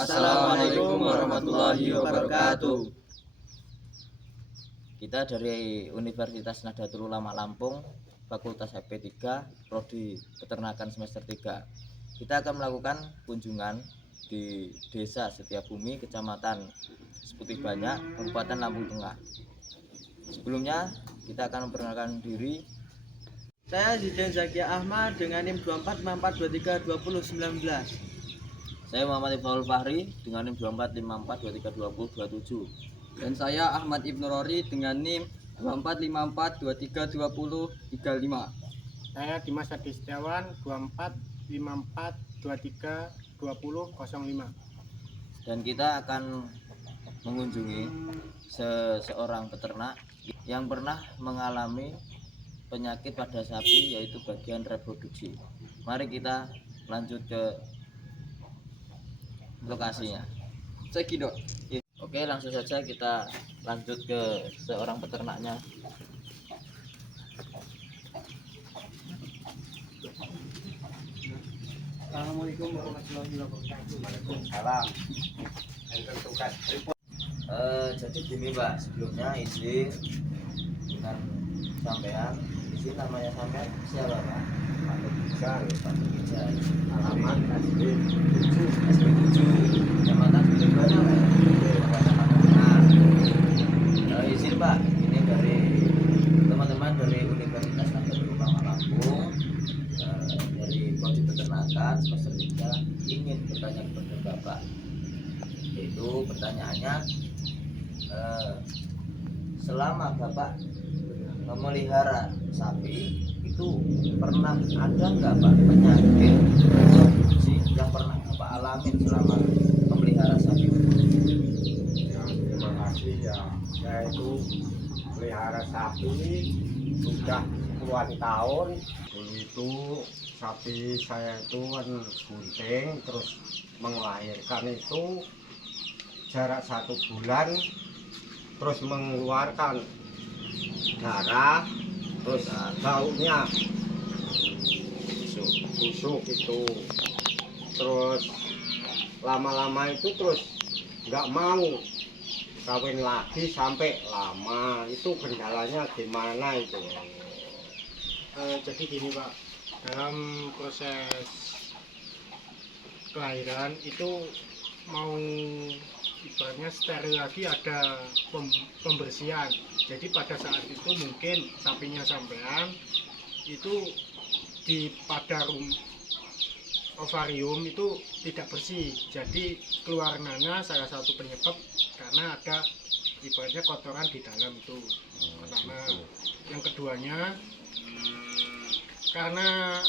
Assalamualaikum warahmatullahi wabarakatuh. Kita dari Universitas Nahdlatul Ulama Lampung, Fakultas HP3, Prodi Peternakan semester 3. Kita akan melakukan kunjungan di Desa Setiabumi, Kecamatan Seputih Banyak, Kabupaten Lampung Tengah. Sebelumnya, kita akan memperkenalkan diri. Saya Zidan Zakia Ahmad dengan NIM 2454232019. Saya Muhammad Ibnul Fahri dengan NIM 2454232027. Dan saya Ahmad Ibnu Rori dengan NIM 2454232035. Saya Dimas Adi Setiawan 2454232005. Dan kita akan mengunjungi seorang peternak yang pernah mengalami penyakit pada sapi, yaitu bagian reproduksi. Mari kita lanjut ke lokasinya. Cekidot. Oke, langsung saja kita lanjut ke seorang peternaknya. Assalamualaikum warahmatullahi wabarakatuh. Waalaikumsalam. Jadi gini Pak, sebelumnya izin dengan sampean, izin namanya sampean siapa Pak? Pak Rijal. Alamat SD 7 Kecamatan Seputih Banyak ya? Nah, izin Pak, ini dari teman-teman dari Universitas Nahdlatul Ulama Lampung, dari Prodi Peternakan semester 3 ingin bertanya kepada Bapak. Yaitu pertanyaannya, selama Bapak memelihara sapi itu pernah ada nggak Pak penyakit reproduksi yang pernah Bapak alami selama memelihara sapi? Ya, terima kasih ya. Saya itu pelihara sapi sudah puluhan tahun. Dulu itu sapi saya itu kan bunting, terus melahirkan itu jarak 1 bulan, terus mengeluarkan darah, terus baunya busuk itu. Terus lama-lama itu terus nggak mau kawin lagi sampai lama. Itu kendalanya gimana itu? Jadi gini Pak, dalam proses kelahiran itu mau ibaratnya steril lagi, ada pembersihan. Jadi pada saat itu mungkin sapinya sampean itu di pada ovarium itu tidak bersih, jadi keluar nanah, salah satu penyebab karena ada ibaratnya kotoran di dalam itu. Pertama, yang keduanya karena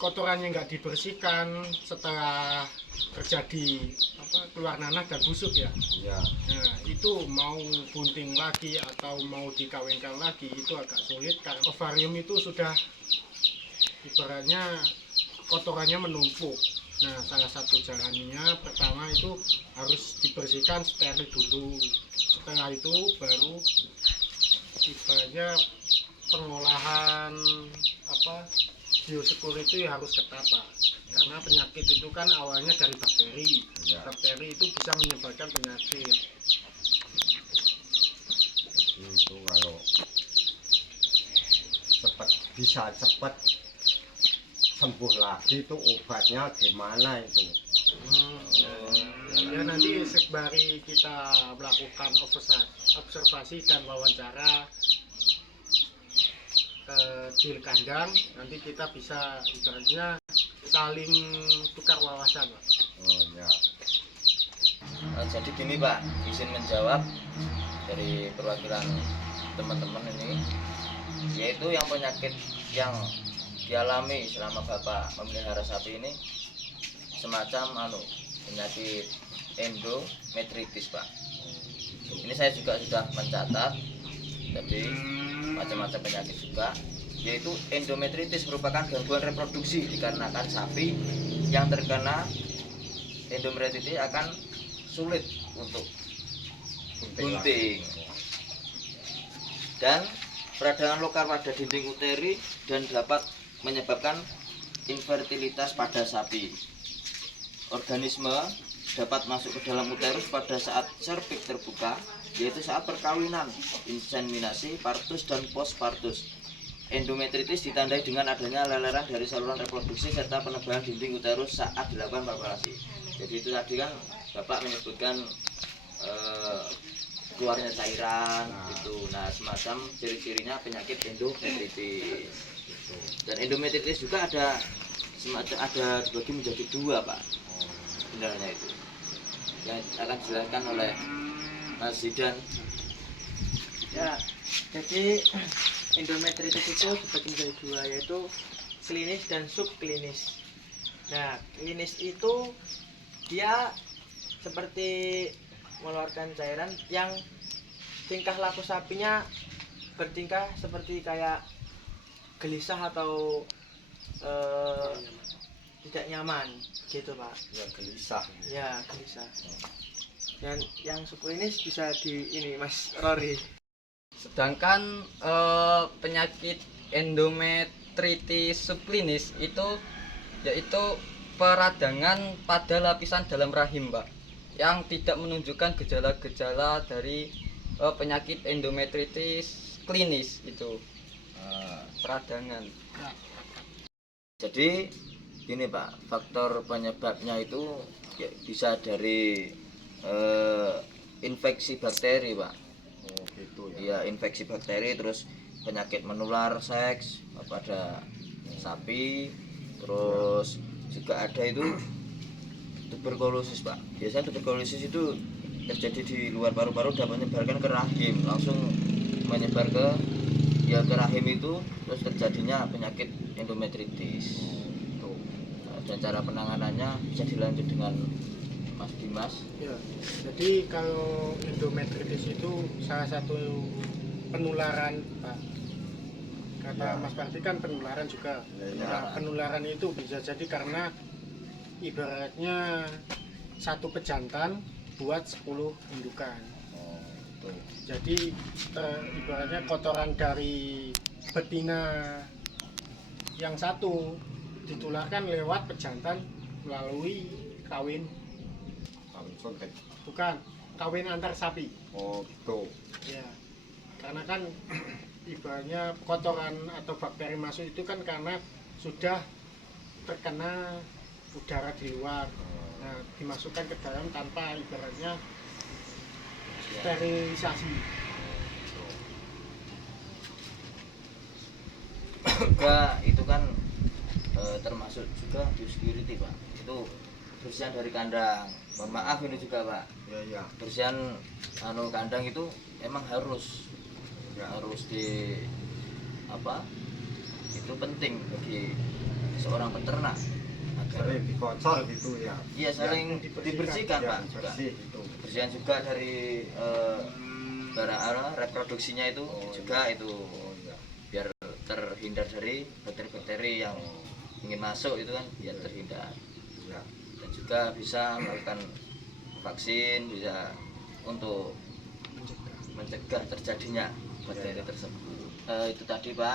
kotorannya nggak dibersihkan setelah terjadi keluar nanah dan busuk ya. Ya, Nah itu mau bunting lagi atau mau dikawinkan lagi itu agak sulit karena ovarium itu sudah ibaratnya kotorannya menumpuk. Nah salah satu jalannya pertama itu harus dibersihkan, steril dulu. Setelah itu baru ibaratnya pengolahan biosecurity harus ketat Pak. Karena penyakit itu kan awalnya dari bakteri. Ya. Bakteri itu bisa menyebabkan penyakit. Jadi itu kalau bisa cepat sembuh lagi itu obatnya gimana itu? Ya nanti sembari kita melakukan observasi dan wawancara di kandang, nanti kita bisa ibaratnya saling tukar wawasan Pak. Oh ya. Jadi gini Pak, izin menjawab dari perwakilan teman-teman ini, yaitu yang penyakit yang dialami selama Bapak memelihara sapi ini semacam penyakit endometritis Pak. Ini saya juga sudah mencatat, jadi macam-macam penyakit juga, yaitu endometritis merupakan gangguan reproduksi dikarenakan sapi yang terkena endometritis akan sulit untuk bunting dan peradangan lokal pada dinding uteri dan dapat menyebabkan infertilitas pada sapi. Organisme dapat masuk ke dalam uterus pada saat serviks terbuka, yaitu saat perkawinan, inseminasi, partus, dan postpartus. Endometritis ditandai dengan adanya leleran dari saluran reproduksi serta penebalan dinding uterus saat dilakukan preparasi. Jadi itu tadi kan Bapak menyebutkan keluarnya cairan itu. Nah, semacam ciri-cirinya penyakit endometritis. Dan endometritis juga ada dibagi menjadi dua, Pak. Sebenarnya itu yang akan dijelaskan oleh Mas Zidan. Ya, jadi endometritis itu dibagi menjadi dua, yaitu klinis dan subklinis. Nah, klinis itu dia seperti mengeluarkan cairan yang tingkah laku sapinya bertingkah seperti kayak gelisah atau tidak nyaman gitu, Pak. Ya gelisah. Ya, gelisah. Dan yang subklinis bisa di ini Mas Rory. Sedangkan penyakit endometritis subklinis itu yaitu peradangan pada lapisan dalam rahim, Mbak, yang tidak menunjukkan gejala-gejala dari penyakit endometritis klinis itu. Peradangan. Jadi ini Pak, faktor penyebabnya itu ya, bisa dari infeksi bakteri, Pak. Oh gitu ya. Ya, infeksi bakteri, terus penyakit menular seks pada sapi, terus juga ada itu tuberkulosis, Pak. Biasanya tuberkulosis itu terjadi di luar paru-paru, dapat menyebarkan ke rahim, langsung menyebar ke rahim itu, terus terjadinya penyakit endometritis. Dan cara penanganannya bisa dilanjut dengan Mas Dimas. Ya, jadi kalau endometritis itu salah satu penularan, Pak. Kata Ya. Mas Parti kan penularan juga. Ya, ya. Nah, penularan itu bisa jadi karena ibaratnya satu pejantan buat 10 indukan. Oh, tuh. Jadi ibaratnya kotoran dari betina yang satu ditularkan lewat pejantan melalui kawin, Suntik. bukan kawin antar sapi. Oh gitu. Ya, karena kan ibaratnya kotoran atau bakteri masuk itu kan karena sudah terkena udara di luar. Nah, dimasukkan ke dalam tanpa ibaratnya sterilisasi. Juga itu kan termasuk juga biosecurity, Pak. Itu bersihan dari kandang. Mohon maaf ini juga, Pak. Ya ya. Bersihan kandang itu emang harus di itu penting bagi seorang peternak agar Sering dikocor gitu ya. iya saling dibersihkan, Ya, Pak. Juga bersih itu. kebersihan juga dari barang reproduksinya itu juga itu Oh ya. biar terhindar dari bakteri-bakteri yang ingin masuk itu kan biar terhindar. Ya. Dan juga bisa melakukan vaksin, bisa untuk mencegah terjadinya bakteri tersebut. Itu tadi, Pak.